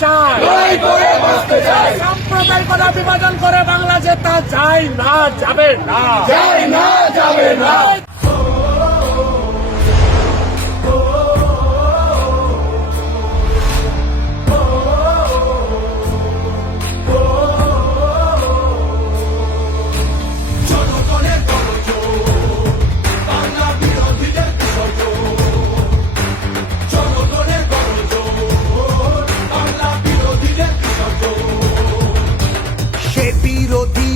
চাই, সাম্প্রদায়িকতা বিভাজন করে বাংলা যে তা যায় না, যাবে না, যাবে না। বিরোধী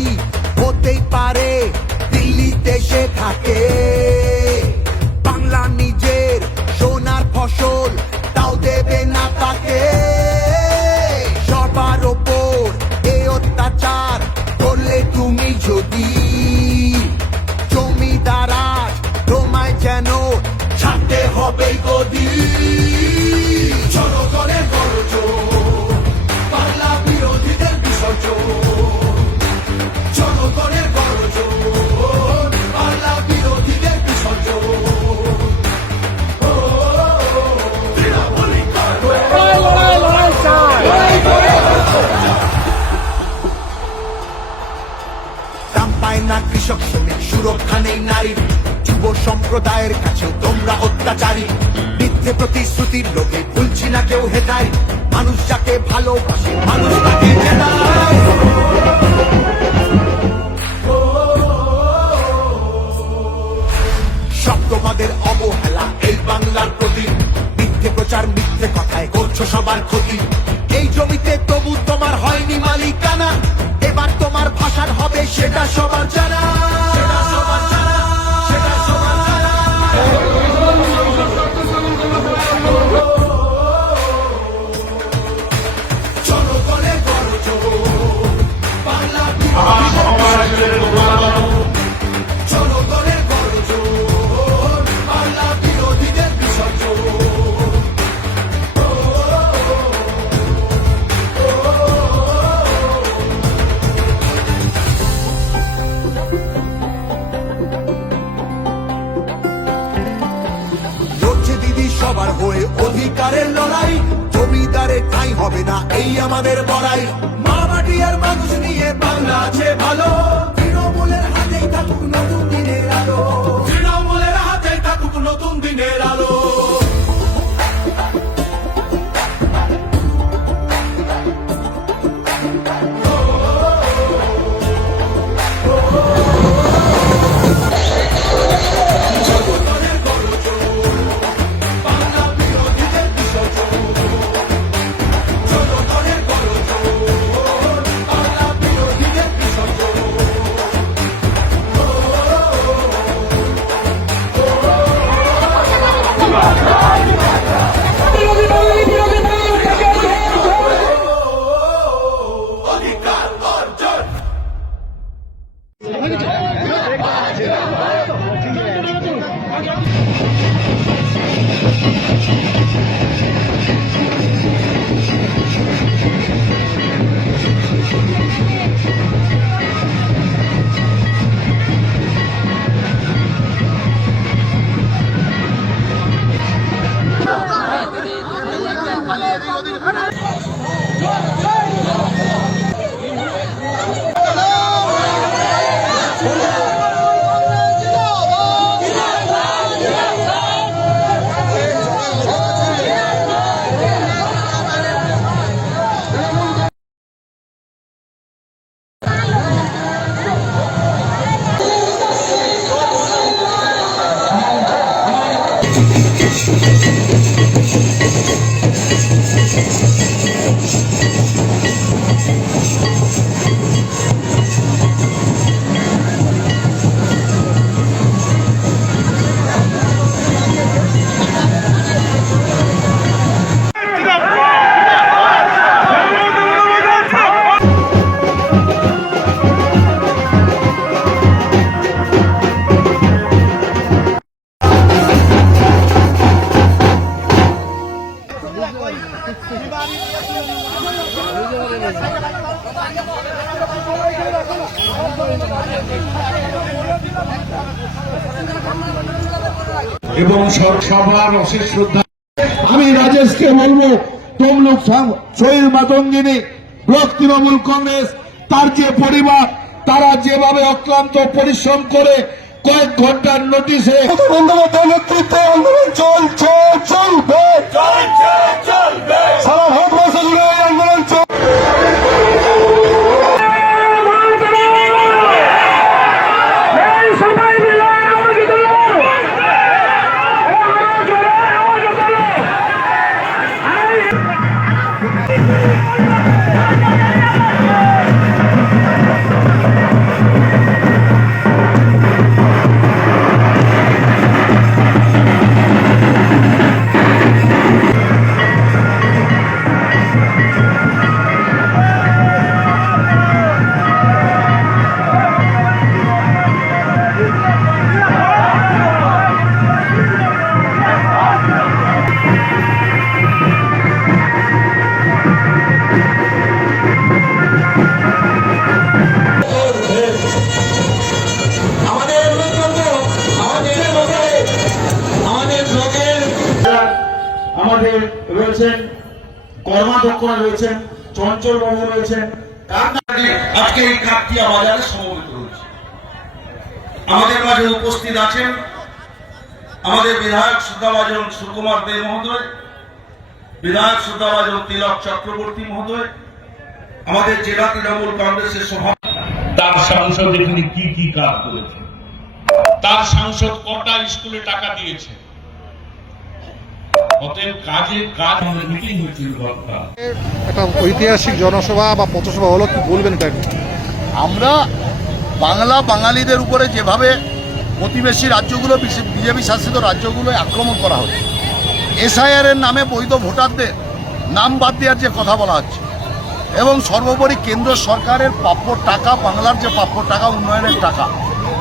হতেই পারে, দিল্লিতে সে থাকে, বাংলা নিজের সোনার ফসল তাও দেবে না তাকে। সবার ওপর এ অত্যাচার করলে তুমি যদি জমিদার আজ তোমায় যেন ছাড়তে হবে গদি। জনগণের গর্জন, বাংলা বিরোধীদের বিসর্জন, জনগণের গর্জন, বাংলা বিরোধীদের বিসর্জন। লড়াই চাই। দাম পায় না কৃষক শ্রমিক, সুরক্ষা নেই নারীর, যুব সম্প্রদায়ের কাছেও তোমরা অত্যাচারী। মিথ্যে প্রতিশ্রুতির লোকে ভুলছি না কেউ হেদায়, মানুষ যাকে ভালোবাসে মানুষ তাকে জেতায়। সব তোমাদের অবহেলা এই বাংলার প্রতি, মিথ্যে প্রচার মিথ্যে কথায় করছো সবার ক্ষতি। এই জমিতে তবু তোমার হয়নি মালিকানা, এবার তোমার ভাষার হবে সেটা সবার জানা, সেটা সবার জানা, সেটা সবার জানা। জনগণের গর্জন, বাংলা জনগণের গর্জন, বাংলা বিরোধীদের বিসর্জন। লড়ছে দিদি সবার হয়ে অধিকারের লড়াই, জমিদারের ঠাঁই হবে না এই আমাদের বড়াই। মা মাটি আর মানুষ নিয়ে বাংলা আছে ভালো, তৃণমূলের হাতেই থাকুক নতুন দিনের আলো, তৃণমূলের হাতেই থাকুক নতুন দিনের আলো। এবং সবার অশেষ শ্রদ্ধা। আমি রাজেশকে বলবো তমলুক শহীদ মাতঙ্গিনী ব্লক তৃণমূল কংগ্রেস তার যে পরিবার, তারা যেভাবে অক্লান্ত পরিশ্রম করে কয়েক ঘন্টার নোটিশে বন্দ্যোপাধ্যায় নেতৃত্বে আন্দোলন চলছে, চলবে, সারা ভারতবর্ষ জুড়ে এই আন্দোলন চলছে। আমাদের রয়েছেন কর্মাধ্যক্ষরা রয়েছেন, চঞ্চল বাবু রয়েছেন, আজকে এই কাকটিয়া বাজারে সমবেত রয়েছে। আমাদের মাঝে উপস্থিত আছেন আমাদের বিধায়ক শ্রদ্ধাভাজন সুকুমার দে মহোদয়, বিধায়ক শ্রদ্ধাভাজন তিলক চক্রবর্তী মহোদয়, আমাদের জেলা তৃণমূল কংগ্রেসের সভাপতি। তার সাংসদ এখানে কি কি কাজ করেছে, তার সাংসদ কটা স্কুলে টাকা দিয়েছে, অতএব কাজের কাজ মিটিং হয়েছিল। একটা ঐতিহাসিক জনসভা বা পথসভা হলো, কি বলবেন এটা? আমরা বাংলা বাঙালিদের উপরে যেভাবে প্রতিবেশী রাজ্যগুলো, বিজেপি শাসিত রাজ্যগুলো আক্রমণ করা হচ্ছে, এসআইআর এর নামে বৈধ ভোটারদের নাম বাদ দেওয়ার যে কথা বলা হচ্ছে, এবং সর্বোপরি কেন্দ্র সরকারের প্রাপ্য টাকা, বাংলার যে প্রাপ্য টাকা, উন্নয়নের টাকা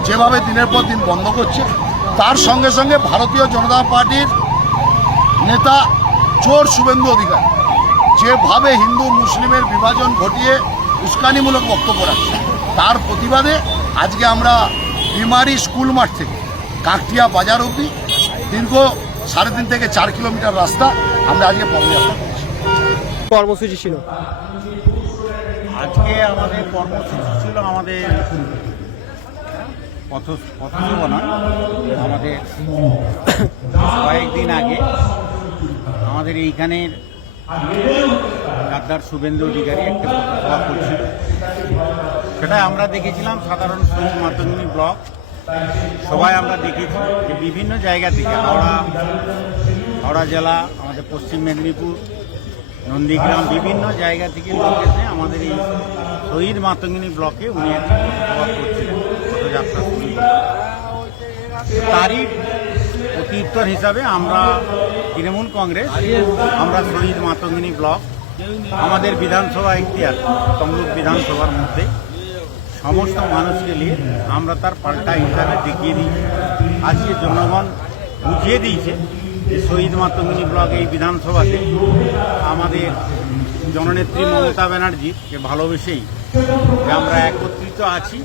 যেভাবে দিনের পর দিন বন্ধ করছে, তার সঙ্গে সঙ্গে ভারতীয় জনতা পার্টির নেতা চোর শুভেন্দু অধিকারী যেভাবে হিন্দু মুসলিমের বিভাজন ঘটিয়ে উস্কানিমূলক বক্তব্য রাখছে, তার প্রতিবাদে আজকে আমরা বিমারি স্কুল মাঠ থেকে কাকটিয়া বাজার অবধি দীর্ঘ 3.5 থেকে 4 কিলোমিটার রাস্তা আমরা আজকে পদযাত্রা করছি। কর্মসূচি ছিল আজকে আমাদের কর্মসূচি ছিল, আমাদের পথসভা নয়, আমাদের কয়েকদিন আগে আমাদের এইখানের গাদ্দার শুভেন্দু অধিকারী একটা পথসভা করছিল, সেটা আমরা দেখেছিলাম সাধারণ শহীদ মাতঙ্গিনী ব্লক সবাই আমরা দেখেছি যে বিভিন্ন জায়গা থেকে হাওড়া জেলা, আমাদের পশ্চিম মেদিনীপুর, নন্দীগ্রাম, বিভিন্ন জায়গা থেকে লোক এসে আমাদের এই শহীদ মাতঙ্গিনী ব্লকে উনি একটা পথসভা করছিলেন, পথযাত্রা শুরু। তারই প্রত্যুত্তর হিসাবে আমরা তৃণমূল কংগ্রেস, আমরা শহীদ মাতঙ্গিনী ব্লক, আমাদের বিধানসভা এখতিয়ার তমলুক বিধানসভার মধ্যে সমস্ত মানুষকে নিয়ে আমরা তার পাল্টা হিসাবে দেখিয়ে দিয়েছি। আজকে জনগণ বুঝিয়ে দিয়েছে যে শহীদ মাতঙ্গিনী ব্লক এই বিধানসভাতে আমাদের জননেত্রী মমতা ব্যানার্জিকে ভালোবেসেই যে আমরা একত্রিত আছি,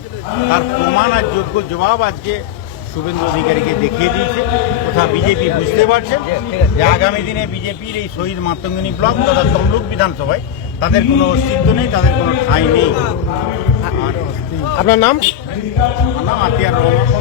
তার প্রমাণ আর যোগ্য জবাব আজকে শুভেন্দু অধিকারীকে দেখিয়ে দিয়েছে। তথা বিজেপি বুঝতে পারছে যে আগামী দিনে বিজেপির এই শহীদ মাতঙ্গিনী ব্লক তথা তমলুক বিধানসভায় তাদের কোনো অস্তিত্ব নেই, তাদের কোনো ঠাঁই নেই। আপনার নাম? আতিয়ার রহমান।